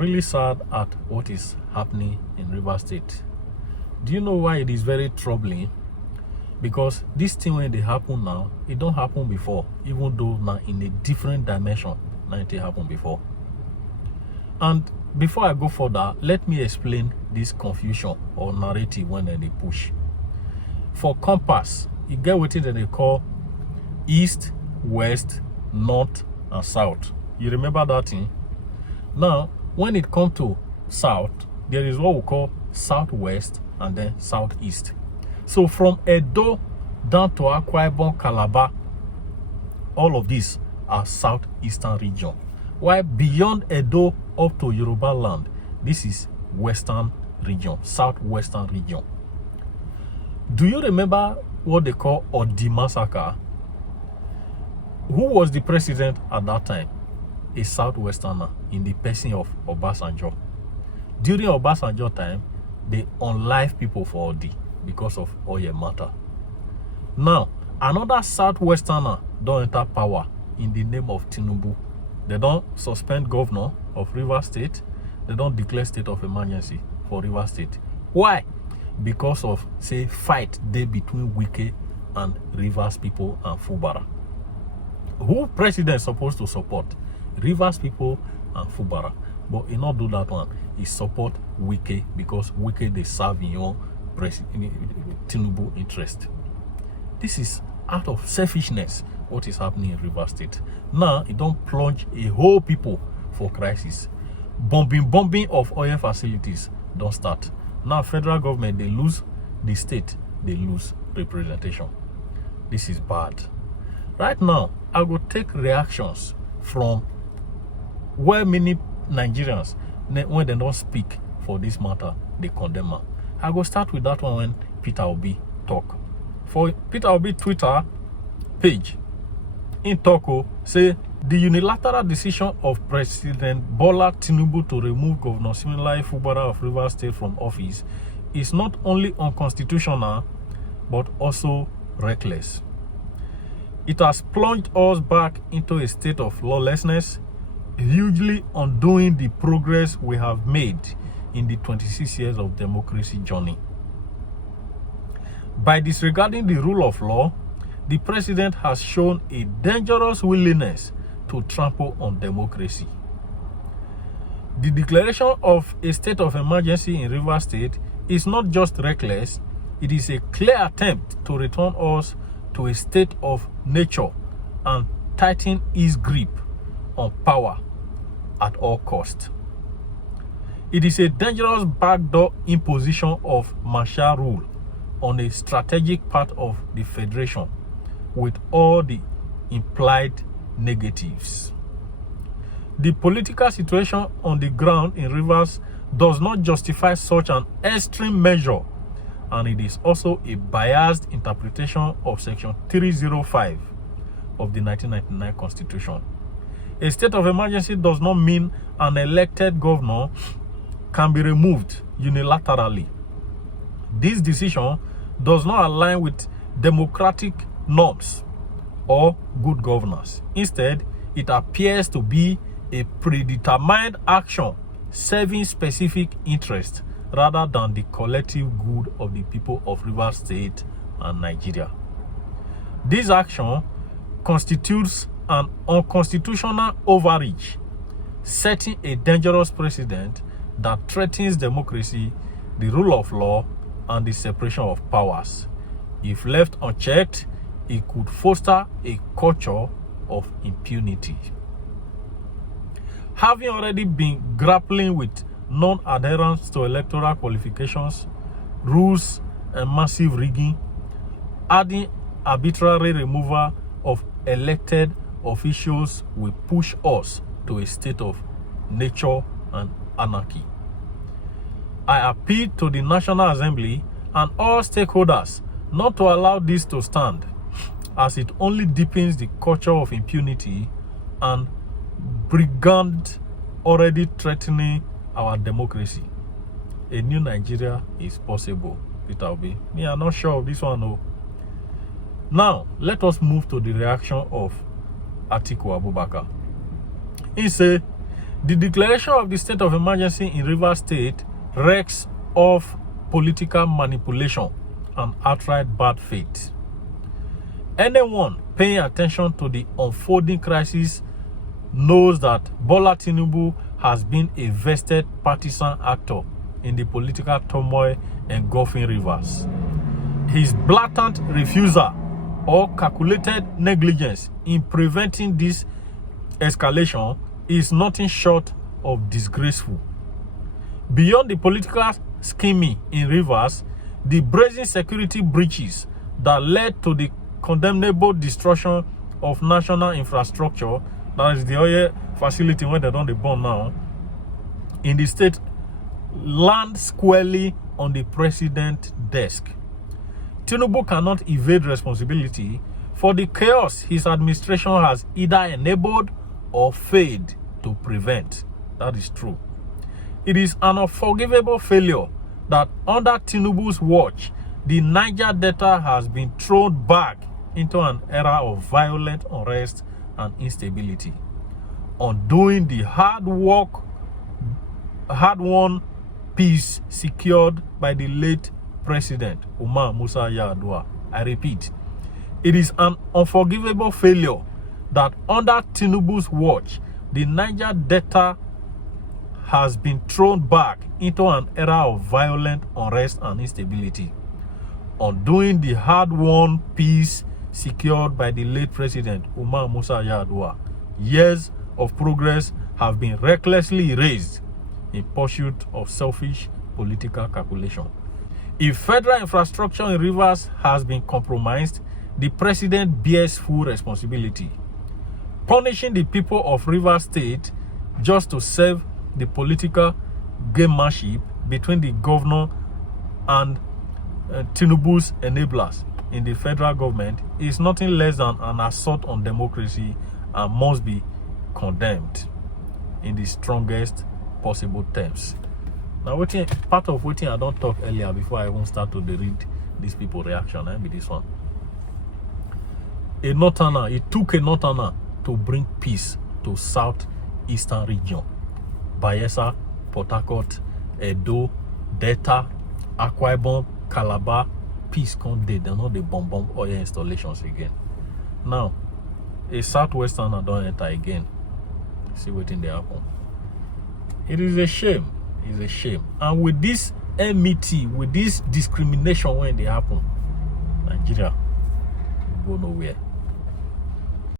really sad at what is happening in Rivers State. Do you know why it is very troubling? Because this thing, when they happen now, it don't happen before, even though now in a different dimension than it happened before. And before I go further, let me explain this confusion or narrative when they push. For compass, you get what they call east, west, north, and south. You remember that thing? Now, when it comes to south, there is what we call southwest and then southeast. So from Edo down to Akwa Ibom, Calabar, all of these are southeastern region. While beyond Edo up to Yoruba land, this is western region, southwestern region. Do you remember what they call Odi massacre? Who was the president at that time? A southwesterner in the person of Obasanjo. During Obasanjo time, they unlive people for Odi because of oil matter. Now, another southwesterner don't enter power in the name of Tinubu. They don't suspend governor of Rivers State. They don't declare state of emergency for Rivers State. Why? Because of, say, fight day between Wike and Rivers people and Fubara. Who president supposed to support? Rivers people and Fubara. But he not do that one. He support Wike because Wike they serve in your Tinubu interest. This is out of selfishness what is happening in Rivers State. Now it don't plunge a whole people for crisis. Bombing of oil facilities don't start. Now federal government they lose, the state they lose representation. This is bad. Right now, I will take reactions from where many Nigerians, when they don't speak for this matter, they condemn her. I will start with that one when Peter Obi talk. For Peter Obi Twitter page, in Toko, say the unilateral decision of President Bola Tinubu to remove Governor Siminalayi Fubara of Rivers State from office is not only unconstitutional, but also reckless. It has plunged us back into a state of lawlessness, hugely undoing the progress we have made in the 26 years of democracy journey. By disregarding the rule of law, the president has shown a dangerous willingness to trample on democracy. The declaration of a state of emergency in Rivers State is not just reckless, it is a clear attempt to return us to a state of nature and tighten its grip on power at all cost. It is a dangerous backdoor imposition of martial rule on a strategic part of the federation with all the implied negatives. The political situation on the ground in Rivers does not justify such an extreme measure, and it is also a biased interpretation of Section 305 of the 1999 Constitution. A state of emergency does not mean an elected governor can be removed unilaterally. This decision does not align with democratic norms or good governance. Instead, it appears to be a predetermined action serving specific interests rather than the collective good of the people of Rivers State and Nigeria. This action constitutes an unconstitutional overreach, setting a dangerous precedent that threatens democracy, the rule of law, and the separation of powers. If left unchecked, it could foster a culture of impunity. Having already been grappling with non-adherence to electoral qualifications, rules, and massive rigging, adding arbitrary removal of elected officials will push us to a state of nature and anarchy. I appeal to the National Assembly and all stakeholders not to allow this to stand, as it only deepens the culture of impunity and brigand already threatening our democracy. A new Nigeria is possible, Peter Obi. Me, I'm not sure of this one, no. Now, let us move to the reaction of Atiku Abubakar. He said, The declaration of the state of emergency in Rivers State reeks of political manipulation and outright bad faith. Anyone paying attention to the unfolding crisis knows that Bola Tinubu has been a vested partisan actor in the political turmoil engulfing Rivers. His blatant refusal or calculated negligence in preventing this escalation is nothing short of disgraceful. Beyond the political scheming in Rivers, the brazen security breaches that led to the condemnable destruction of national infrastructure, that is the oil facility where they don't burn now, in the state, land squarely on the president's desk. Tinubu cannot evade responsibility for the chaos his administration has either enabled or failed to prevent. That is true. It is an unforgivable failure that under Tinubu's watch, the Niger Delta has been thrown back into an era of violent unrest and instability, undoing the hard-won peace secured by the late President Umar Musa Yar'Adua. I repeat, it is an unforgivable failure that under Tinubu's watch, the Niger Delta has been thrown back into an era of violent unrest and instability, undoing the hard-won peace secured by the late President Umar Musa Yar'Adua. Years of progress have been recklessly erased in pursuit of selfish political calculation. If federal infrastructure in Rivers has been compromised, the president bears full responsibility. Punishing the people of Rivers State just to serve the political gamemanship between the governor and Tinubu's enablers in the federal government is nothing less than an assault on democracy and must be condemned in the strongest possible terms. Now, part of what I don't talk earlier before I even start to read these people's reaction, be this one. It took a northerner to bring peace to southeastern region. Bayelsa, Port Harcourt, Edo, Delta, Akwa Ibom, Calabar, peace come dey. They're not the bomb oil installations again. Now, a southwesterner don't enter again. See what in there happen. It is a shame. It's a shame. And with this enmity, with this discrimination when they happen, Nigeria will go nowhere.